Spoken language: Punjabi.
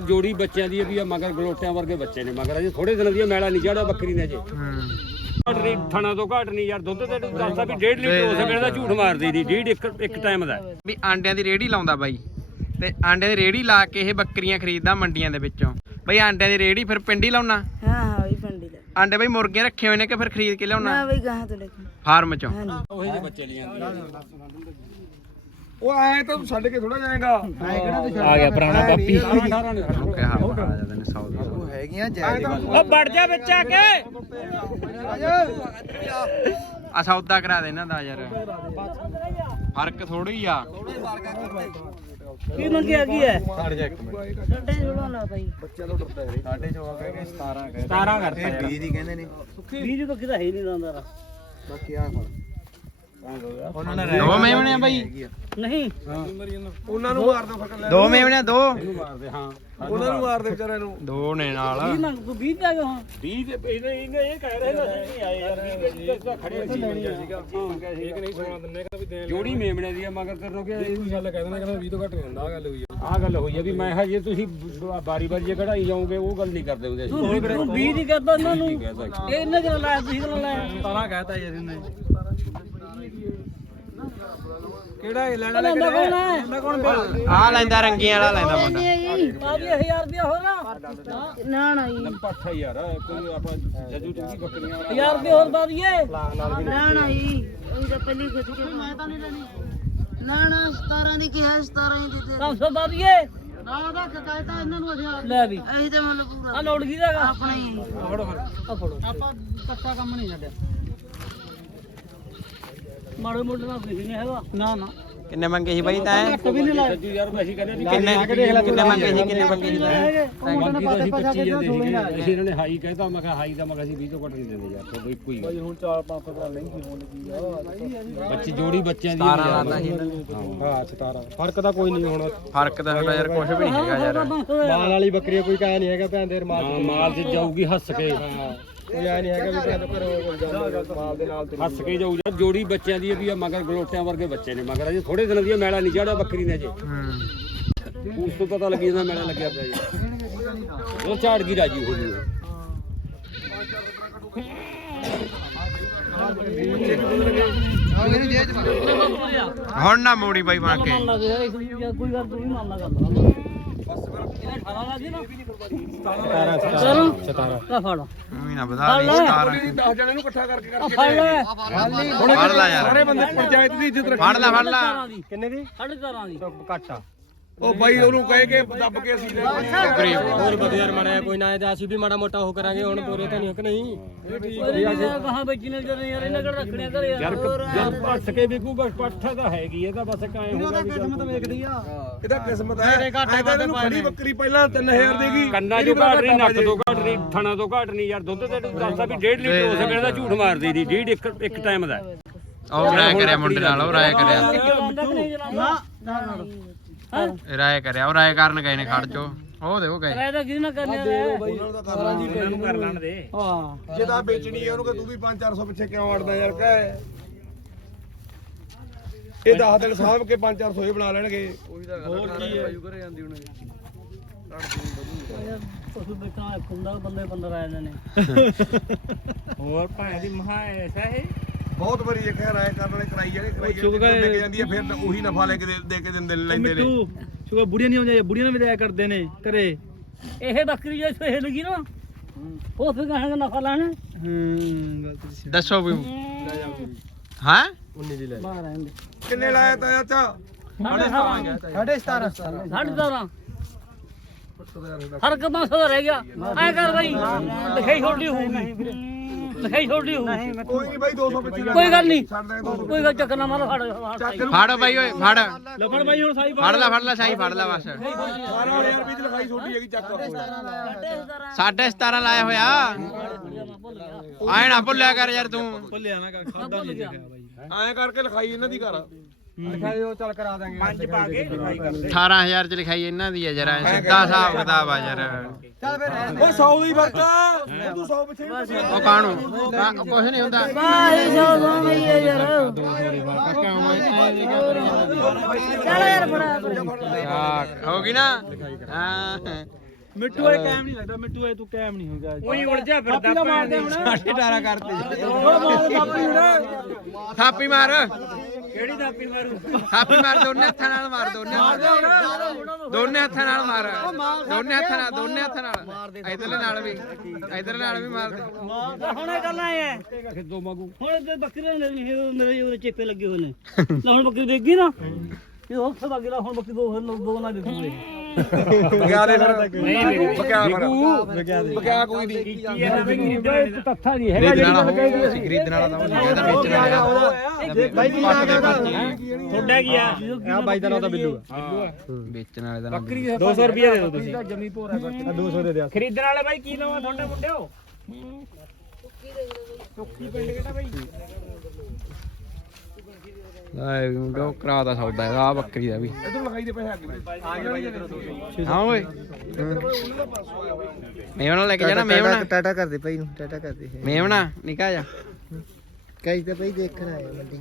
ਜੋੜੀ ਬੱਚਿਆਂ ਦੀ ਵੀ ਆ ਮਗਰ ਗਲੋਟਿਆਂ ਵਰਗੇ ਬੱਚੇ ਨੇ ਮਗਰ ਅਜੇ ਥੋੜੇ ਦਿਨਾਂ ਦੀ ਮੈਲਾ ਨਹੀਂ ਚੜਿਆ ਬੱਕਰੀ ਨੇ ਜੇ ਹੂੰ। ਘੱਟ ਨਹੀਂ ਥਣਾ ਤੋਂ ਘੱਟ ਨਹੀਂ ਯਾਰ ਦੁੱਧ ਤੇ ਦੱਸਦਾ ਵੀ 1.5 ਲੀਟਰ ਹੋ ਸਕਦਾ ਦਾ ਝੂਠ ਮਾਰਦੀ ਦੀ ਡੇਢ ਇੱਕ ਇੱਕ ਟਾਈਮ ਦਾ। ਵੀ ਆਂਡਿਆਂ ਦੀ ਰੇੜੀ ਲਾਉਂਦਾ ਬਾਈ ਤੇ ਆਂਡਿਆਂ ਦੀ ਰੇੜੀ ਲਾ ਕੇ ਇਹ ਬੱਕਰੀਆਂ ਖਰੀਦਦਾ ਮੰਡੀਆਂ ਦੇ ਵਿੱਚੋਂ। ਬਈ ਆਂਡਿਆਂ ਦੀ ਰੇੜੀ ਫਿਰ ਪਿੰਡੀ ਲਾਉਣਾ? ਹਾਂ ਹਾਂ ਵੀ ਪੰਡੀ ਦਾ ਆਂਡੇ ਬਈ ਮੁਰਗੀਆਂ ਰੱਖੇ ਹੋਏ ਨੇ ਕਿ ਫਿਰ ਖਰੀਦ ਕੇ ਲਿਆਉਣਾ? ਨਾ ਬਈ ਗਾਹਾਂ ਤੋਂ ਲੈ ਕੇ। ਫਾਰਮ ਚੋਂ। ਉਹੀ ਬੱਚੇ ਲੈ ਜਾਂਦੇ ਉਹ ਆਏ ਤਾਂ ਤੂੰ ਛੱਡ ਕੇ ਥੋੜਾ ਜਾਏਗਾ। ਆ ਗਿਆ ਪੁਰਾਣਾ ਬਾਪੀ। ਓਕੇ ਹਾਂ ਆ ਜਾਂਦੇ ਨੇ 100 200 ਹੈਗੀਆਂ ਜਾਇਜ਼ ਉਹ ਵੜ ਜਾ ਵਿੱਚ ਆ ਕੇ। ਆ ਸੌਦਾ ਕਰਾ ਦੇ ਇਹਨਾਂ ਦਾ ਯਾਰ। ਫ਼ਰਕ ਥੋੜੀ ਆ। ਕੀ ਮੰਗਿਆ ਕੀ ਹੈ? ਸਾਡੇ ਜੋੜਾ ਲਾ ਬਾਈ। ਬੱਚਿਆਂ ਤੋਂ ਡਰਦਾ ਹੈ ਸਾਡੇ ਚੋਂ ਆ ਕੇ 17 ਕਹਿੰਦੇ 17 ਕਰਤਾ ਯਾਰ। 20 ਦੀ ਕਹਿੰਦੇ ਨੇ। ਬੀਜ ਤੋਂ ਕਿਦਾ ਹੈ ਨਹੀਂ ਦੰਦਾ ਬਾਕੀ ਆ ਫੜ। ਉਹਨਾਂ ਨੇ ਦੋ ਮੇਵਣੇ ਆ ਬਾਈ? ਨਹੀਂ। ਉਹਨਾਂ ਨੂੰ ਮਾਰ ਦੋ ਫਕਰ ਲੈ ਦੋ ਮੇਵਣੇ ਆ, ਦੋ ਮਾਰਦੇ ਹਾਂ। ਉਹਨਾਂ ਨੂੰ ਮਾਰ ਦੇ ਵਿਚਾਰਿਆਂ ਨੂੰ। ਦੋ ਨੇ ਨਾਲ। ਕੀ ਮੰਗ ਤੂੰ ਬੀਜ ਜਾ ਹਾਂ 20 ਦੇ ਇਹਨੇ ਇਹਨੇ ਇਹ ਕਹਿ ਰਹੇ ਨਾ ਨਹੀਂ ਆਏ ਯਾਰ 20 ਦੇ ਤਾਂ ਖੜੇ ਸੀ। ਸੀਗਾ ਇੱਕ ਨਹੀਂ ਸੋਣਾ ਦਿੰਨੇ ਕਹਿੰਦਾ ਵੀ ਦੇਣ ਜੋੜੀ ਮੇਮਣੇ ਦੀ ਆ ਮਗਰ ਤੇਰੇ ਕਿ ਇਹ ਗੱਲ ਕਹਿ ਦੇਣਾ ਕਹਿੰਦਾ 20 ਤੋਂ ਘੱਟ ਨਹੀਂ ਹੁੰਦਾ ਆ ਗੱਲ ਹੋਈ ਆ। ਗੱਲ ਹੋਈ ਆ ਵੀ ਮੈਂ ਹਜੇ ਤੁਸੀਂ ਬਾਰੀ ਬਾਰੀ ਜੇ ਕਢਾਈ ਜਾਓਗੇ ਉਹ ਗੱਲ ਨਹੀਂ ਕਰਦੇ ਹੁੰਦੇ ਤੂੰ ਬੀ- ਤੂੰ ਬੀਜ ਹੀ ਕਰਦਾ ਉਹਨਾਂ ਨੂੰ। ਇਹ ਇਹਨਾਂ ਕਿਹਨਾਂ ਲਾਇਆ ਤੁਸੀਂ ਕਿਹਨਾਂ ਲਾਇਆ? ਤਾਲਾ ਕਹਤਾ ਯਾਰ ਇਹਨੇ। ਕਿਹੜਾ ਇਹ ਲੈਣਾ ਲੈਂਦਾ ਕੌਣ ਹੈ? ਲੈਂਦਾ ਕੌਣ ਬਿੱਲ ਆ ਲੈਂਦਾ ਰੰਗੀਆਂ ਵਾਲਾ ਲੈਂਦਾ ਮੁੰਡਾ। ਆ ਵੀ 1000 ਰੁਪਇਆ ਹੋ ਨਾ ਨਾ ਨਾ ਜੀ। ਪੱਠਾ ਯਾਰ ਕੋਈ ਆਪਾਂ ਜੱਜੂ ਚੰਗੀ ਬੱਕਰੀਆਂ 1000 ਰੁਪਏ ਹੋਰ ਪਾ ਦਈਏ। ਨਾ ਨਾ ਜੀ। ਉਹ ਤਾਂ ਪਹਿਲੀ ਖੁਦ ਕੇ ਮੈਂ ਤਾਂ ਨਹੀਂ ਲੈਣੀ। ਨਾ ਨਾ 17 ਦੀ ਕਿਹਾ 17 ਹੀ ਦਿੱਤੇ 500 ਪਾ ਦਈਏ। ਨਾ ਉਹਦਾ ਕਕਾਇਤਾ ਇਹਨਾਂ ਨੂੰ ਅਸੀਂ ਲੈ ਵੀ। ਅਸੀਂ ਤੇ ਮਤਲਬ ਪੂਰਾ। ਆ ਲੋੜ ਕੀ ਦਾ ਆਪਣਾ ਹੀ। ਆ ਫੜੋ। ਆਪਾਂ ਕੱਚਾ ਕੰਮ ਨਹੀਂ ਛੱਡਿਆ। ਮਾੜੇ ਮੋਟੇ ਨਾਲ ਕੁਝ ਨਹੀਂ ਹੈਗਾ। ਨਾ ਨਾ। ਕਿੰਨੇ ਮੰਗੇ ਸੀ ਬਾਈ ਤੈਂ? ਜੱਜੂ ਯਾਰ ਅਸੀਂ ਕਹਿੰਦੇ ਵੀ ਕਿੰਨੇ ਕਿੰਨੇ ਮੰਗੇ ਸੀ ਕਿੰਨੇ ਮੰਗੇ ਸੀ? ਤੈਂ ਬਾਕੀ ਤਾਂ ਅਸੀਂ 25 ਜਾਂਦੇ ਸੀਗੇ ਅਸੀਂ ਇਹਨਾਂ ਨੇ ਹਾਈ ਕਹਿਤਾ ਮੈਂ ਕਿਹਾ ਹਾਈ ਦਾ ਮੈਂ ਕਿਹਾ ਅਸੀਂ 20 ਤੋਂ ਘੱਟ ਨਹੀਂ ਦਿੰਦੇ ਯਾਰ ਤੁਹਾਡੇ ਇੱਕੋ ਹੀ ਹੁਣ 4-500 ਦਾ ਨਹੀਂ ਹੋਣ ਲੱਗੀ ਆ ਬੱਚੀ ਜੋੜੀ ਬੱਚਿਆਂ ਦੀ 17 ਲਾਤਾ ਸੀ ਇਹਨਾਂ ਨੇ। ਹਾਂ 17 ਫ਼ਰਕ ਤਾਂ ਕੋਈ ਨਹੀਂ ਹੋਣਾ। ਫ਼ਰਕ ਤਾਂ ਸਾਡਾ ਯਾਰ ਕੁਝ ਵੀ ਨਹੀਂ ਹੈਗਾ ਯਾਰ। ਮਾਲ ਵਾਲੀ ਬੱਕਰੀ ਕੋਈ ਕਾਇਆ ਨਹੀਂ ਹੈਗਾ ਭੈਣ ਦੇ ਮਾਲ ਮਾਲ ਤੇ ਜਾਊਗੀ ਹੱਸ ਕੇ। ਆ ਨਹੀਂ ਹੈਗਾ ਵੀ ਭੈਣ ਘਰੋਂ ਮਾਲ ਦੇ ਨਾਲ ਹੱਸ ਕੇ ਜਾਊ ਯਾਰ ਜੋੜੀ ਬੱਚਿਆਂ ਦੀ ਵੀ ਆ ਮਗਰ ਗਲੋਟਿਆਂ ਵਰਗੇ ਬੱਚੇ ਨੇ ਮਗਰ ਅਜੇ ਥੋੜੇ ਦਿਨਾਂ ਦੀ ਮੈਲਾ ਨਹੀਂ ਚੜਿਆ ਬੱਕਰੀ ਨੇ ਜੇ ਹੂੰ। ਉਸ ਤੋਂ ਪਤਾ ਲੱਗੀ ਜਾਂਦਾ ਮੈਲਾ ਲੱਗਿਆ ਪਿਆ ਜੀ। ਉਹ ਝਾੜ ਗਈ ਰਾਜੀ ਹੋ ਜੀ ਹੁਣ ਨਾ ਮੋੜੀ ਬਾਈ ਬਣ ਕੇ। ਕੋਈ ਗੱਲ ਤੂੰ ਵੀ ਮੰਨ ਲਾ ਗੱਲ ਬਸ ਫਿਰ ਇਹਨੇ 18 ਲੱਗ ਗਈ ਨਾ 17 17 17 ਫੜ ਵੀ ਨਾ ਵਧਾ ਲਈ 17 10 ਜਣੇ ਨੂੰ ਇਕੱਠਾ ਕਰਕੇ ਆ ਫੜ ਲੈ ਫੜ ਲੈ ਯਾਰ। ਸਾਰੇ ਬੰਦੇ ਪੰਚਾਇਤ ਦੀ ਇੱਜ਼ਤ ਰੱਖ। ਫੜ ਲੈ ਫੜ ਲੈ। ਕਿੰਨੇ ਦੀ? ਸਾਢੇ 17 ਦੀ ਘੱਟ ਆ। ਉਹ ਬਾਈ ਉਹਨੂੰ ਕਹੇ ਕਿ ਦੱਬ ਕੇ ਅਸੀਂ ਲੈ ਗਰੀਬ ਹੋਰ ਵਧੀਆ ਮਾੜਾ ਕੋਈ ਨਾ ਤੇ ਅਸੀਂ ਵੀ ਮਾੜਾ ਮੋਟਾ ਉਹ ਕਰਾਂਗੇ ਹੁਣ ਪੂਰੇ ਤਾਂ ਨਹੀਂ ਕਿ ਨਹੀਂ? ਕਹਾਂ ਯਾਰ ਇਹਨਾਂ ਕਿਹੜਾ ਰੱਖਣੇ ਘਰੇ ਯਾਰ ਯਾਰ ਯਾਰ ਹੱਸ ਕੇ ਵਿਕੂ ਬਸ ਪੱਠਾ ਤਾਂ ਹੈਗੀ ਇਹ ਤਾਂ ਬਸ ਕਾਇ ਹੋਗਾ ਵੀ ਕਿਸਮਤ ਵੇਖਦੀ ਆ। ਇਹਦਾ ਕਿਸਮਤ ਹੈ। ਐ ਤਾਂ ਇਹਨੂੰ ਖੜੀ ਬੱਕਰੀ ਪਹਿਲਾਂ 3000 ਦੇਗੀ ਕੰਨਾਂ ਜੋ ਘਾਟ ਨਹੀਂ ਨੱਕ ਤੋਂ ਘਾਟ ਨਹੀਂ ਥਣਾ ਤੋਂ ਘਾਟ ਨਹੀਂ ਯਾਰ ਦੁੱਧ ਤੇ ਦੱਸਦਾ ਵੀ 1.5 ਲੀਟਰ ਹੋ ਸਕਦਾ ਦਾ ਝੂਠ ਮਾਰਦੀ ਦੀ ਡੇਢ ਇੱਕ ਇੱਕ ਟਾਈਮ ਦਾ। ਉਹ ਰਾਇ ਕਰਿਆ ਮੁੰਡੇ ਨਾਲ ਉਹ ਰਾਇ ਕਰਿਆ। ਨਹੀਂ ਚਲਾਉਂਦਾ? ਹਾਂ। ਰਾਇ ਕਰਿਆ ਉਹ ਰਾਇ ਕਰਨ ਗਏ ਨੇ ਖੜ ਚੋ ਉਹ ਦੇ ਉਹ ਗਏ। ਕਿਰਾਏ ਦਾ ਕਿਹਦੇ ਨਾਲ ਕਰਨੇ ਆ? ਉਹਨਾਂ ਦਾ ਕਰਨਾ ਜੀ ਉਹਨਾਂ ਨੂੰ ਕਰ ਲੈਣ ਦੇ। ਹਾਂ। ਜੇ ਤਾਂ ਵੇਚਣੀ ਹੈ ਉਹਨੂੰ ਕਿ ਤੂੰ ਵੀ 5-400 ਪਿੱਛੇ ਕਿਉਂ ਅੜਦਾ ਯਾਰ ਕਹਿ। ਇਹ 10 ਦਿਨ ਸਾਹਬ ਕੇ 5-400 ਹੀ ਬਣਾ ਲੈਣਗੇ। ਉਹੀ ਤਾਂ ਗੱਲ ਹੋਰ ਕੀ ਹੈ? ਘਰੇ ਜਾਂਦੀ ਹੁਣ। ਉਸ ਬੇਟਾ ਇੱਕ ਹੁੰਦਾ ਬੰਦੇ ਬੰਦਰ ਆ ਜਾਂਦੇ ਨੇ। ਹੋਰ ਭਾਂ ਦੀ ਮਹਾ ਐਸਾ ਹੈ ਬਹੁਤ ਵਾਰੀ ਇਹ ਕਹਿ ਰਾਏ ਕਰਨ ਵਾਲੇ ਕਰਾਈ ਜਿਹੜੇ ਕਰਾਈ ਜਾਂਦੇ ਲੈ ਕੇ ਜਾਂਦੀ ਹੈ ਫਿਰ ਤਾਂ ਉਹੀ ਨਫਾ ਲੈ ਕੇ ਦੇ- ਦੇ ਕੇ ਦਿੰਦੇ ਲੈਂਦੇ ਨੇ। ਸ਼ੁਗਾ ਬੁੜੀਆਂ ਨਹੀਂ ਆਉਂਦੀਆਂ ਬੁੜੀਆਂ ਨੂੰ ਵੀ ਕਰਦੇ ਨੇ ਘਰੇ। ਇਹ ਬੱਕਰੀ ਜੇ ਸਹੇ ਲੱਗੀ ਨਾ ਉਹ ਫਿਰ ਕਹਾਂਗੇ ਨਫਾ ਲੈਣਾ। ਹੂੰ ਗੱਲ ਤਾਂ ਸਹੀ। ਦੱਸੋ ਵੀ। ਹਾਂ? 19 ਦੀ ਲੈ ਬਾਹਰ ਕਿੰਨੇ ਲਾਇਆ ਤਾ ਚਾਚਾ ਸਾਢੇ 17 ਸਾਢੇ 17 ਹਰ ਕਮਾਂ ਸਦਾ ਰਹਿ ਗਿਆ। ਐ ਕਰ ਬਈ। ਲਿਖਾਈ ਛੋਟੀ ਹੋਊਗੀ। ਲਿਖਾਈ ਛੋਟੀ ਹੋਊਗੀ ਕੋਈ ਨਹੀਂ ਬਾਈ 200 ਪਿੱਛੇ ਕੋਈ ਗੱਲ ਨਹੀਂ। ਛੱਡ ਦੇ 200 ਕੋਈ ਗੱਲ ਚੱਕਰ ਨਾ ਮਾਰੋ ਫੜ ਚੱਕ ਨੂੰ ਫੜ ਬਾਈ ਓਏ ਫੜ। ਲਫੜ ਬਾਈ ਹੁਣ ਸਾਈ ਫੜ ਲੈ ਫੜ ਲੈ। ਸਾਈ ਫੜ ਲੈ ਬਸ। 12000 ਰੁਪਏ ਦੀ ਲਿਖਾਈ ਛੋਟੀ ਹੈਗੀ ਚੱਕ ਸਾਢੇ 17 ਲਾਇਆ ਹੋਇਆ। ਆਏ ਨਾ ਭੁੱਲਿਆ ਕਰ ਯਾਰ ਤੂੰ। ਭੁੱਲਿਆ ਨਾ ਖਾਦਾ ਨਹੀਂ ਬਾਈ। ਐਂ ਕਰਕੇ ਲਿਖਾਈ ਇਹਨਾਂ ਦੀ ਕਰ ਲਿਖਾਈ ਉਹ ਚੱਲ ਕਰਾ ਦਾਂਗੇ ਪੰਜ ਪਾ ਕੇ ਲਿਖਾਈ ਕਰ 18000 ਚ ਲਿਖਾਈ ਇਹਨਾਂ ਦੀ ਹੈ ਜਰਾ ਸਿੱਧਾ ਹਿਸਾਬ ਕਿਤਾਬ ਆ ਯਾਰ ਉਹ 100 ਦੀ। ਫ਼ਰਕ ਆ ਤੂੰ 100 ਪਿੱਛੇ ਨਹੀਂ ਉਹ ਕਾਣੂ। ਕਾ- ਕੁਛ ਨਹੀਂ ਹੁੰਦਾ। ਬਾਈ ਸੌ ਦੋ ਮਈ ਯਾਰ। ਚਲ ਯਾਰ ਬੜਾ ਯਾਰ, ਹੋ ਗਈ ਨਾ? ਹਾਂ। ਮਿੱਟੂ ਇਹ ਕਾਇਮ ਨਹੀਂ ਲੱਗਦਾ ਮਿੱਟੂ ਇਹ ਤੂੰ ਕਾਇਮ ਨਹੀਂ ਹੋ ਗਿਆ ਉਹੀ ਉਲਝਿਆ ਫਿਰਦਾ ਦਾ ਮਾਰਦੇ ਹੁਣ। 18 ਕਰਤੇ। ਉਹ ਮਾਰ ਬਾਪੀ ਹੁਣ। ਥਾਪੀ ਮਾਰ। ਕਿਹੜੀ ਦਾਪੀ ਮਾਰੂ? ਥਾਪੀ ਮਾਰ ਦੋਨੇ ਹੱਥਾਂ ਨਾਲ ਮਾਰ ਦੋਨੇ ਹੱਥਾਂ ਦੋਨੇ ਹੱਥਾਂ ਨਾਲ ਮਾਰ। ਦੋਨੇ ਹੱਥਾਂ ਨਾਲ ਦੋਨੇ ਹੱਥਾਂ ਨਾਲ। ਇਧਰਲੇ ਨਾਲ ਵੀ ਇਧਰਲੇ ਨਾਲ ਵੀ ਮਾਰ ਦੇ। ਹੁਣ ਇਹ ਗੱਲ ਆਏ ਆ ਖਿੱਦੋ ਮਾਗੂ। ਹੁਣ ਤੇ ਬੱਕਰੀ ਨੇ ਮੇਰੇ ਮੇਰੇ ਉਹਦੇ ਚੇਪੇ ਲੱਗੇ ਹੋਏ ਨੇ। ਲੈ ਹੁਣ ਬੱਕਰੀ ਦੇਖ ਗਈ ਨਾ? ਇਹ ਉਹ ਸਭ ਅੱਗੇ ਲਾ ਹੁਣ ਬੱਕਰੀ ਦੋ ਦੋ ਨਾ ਦੇਖੂਗੇ ਬਕਿਆ ਦੇ ਫਿਰ ਨਹੀਂ ਬਕਿਆ ਫਿਰ। ਬਕਿਆ ਕੋਈ ਨਹੀਂ। ਦਾ ਕੀ ਤੱਥਾ ਨਹੀਂ ਹੈਗਾ ਜਿਹੜੀ ਹੋਊ ਅਸੀਂ ਖਰੀਦਣ ਵਾਲਾ ਤਾਂ ਉਹ ਕਹਿੰਦਾ ਵੇਚਣ ਵਾਲਾ ਬਾਈ ਕੀ ਆ ਗਿਆ ਤੁਹਾਡਾ ਕੀ ਆ? ਆ ਬਾਈ ਦਾ ਨਾਮ ਤਾਂ ਬਿੱਲੂ ਵੇਚਣ ਵਾਲੇ ਦਾ ਨਾਮ ਬੱਕਰੀ 200 ਰੁਪਏ ਦੇ ਦਿਓ ਤੁਸੀਂ। ਜਮੀ ਭੋਰਾ ਬੱਕਰੀ 200 ਦੇ ਦਿਓ। ਖਰੀਦਣ ਵਾਲੇ ਬਾਈ ਕੀ ਲਵਾਂ ਤੁਹਾਡੇ ਮੁੰਡਿਓ? ਚੁੱਕੀ ਪਿੰਡ ਕਿਹੜਾ ਬਾਈ? ਆਏ ਮੁੰਡੋ ਕਰਾਤਾ ਸੌਦਾ ਆ ਬੱਕਰੀ ਦਾ ਵੀ। ਇਧਰ ਲਗਾਈ ਦੇ ਪੈਸੇ ਅੱਗੇ ਹਾਂ ਓਏ। ਮੇਵਣਾ ਲੈ ਕੇ ਜਾਣਾ ਮੇਵਣਾ। ਟਾਟਾ ਕਰਦੇ ਭਾਈ ਨੂੰ ਟਾਟਾ ਕਰਦੇ ਮੇਵਣਾ ਨਿਕਾ ਜਾ। ਕਈ ਤਾਂ ਭਾਈ ਦੇਖਣ ਆਏ ਮੰਡੀ।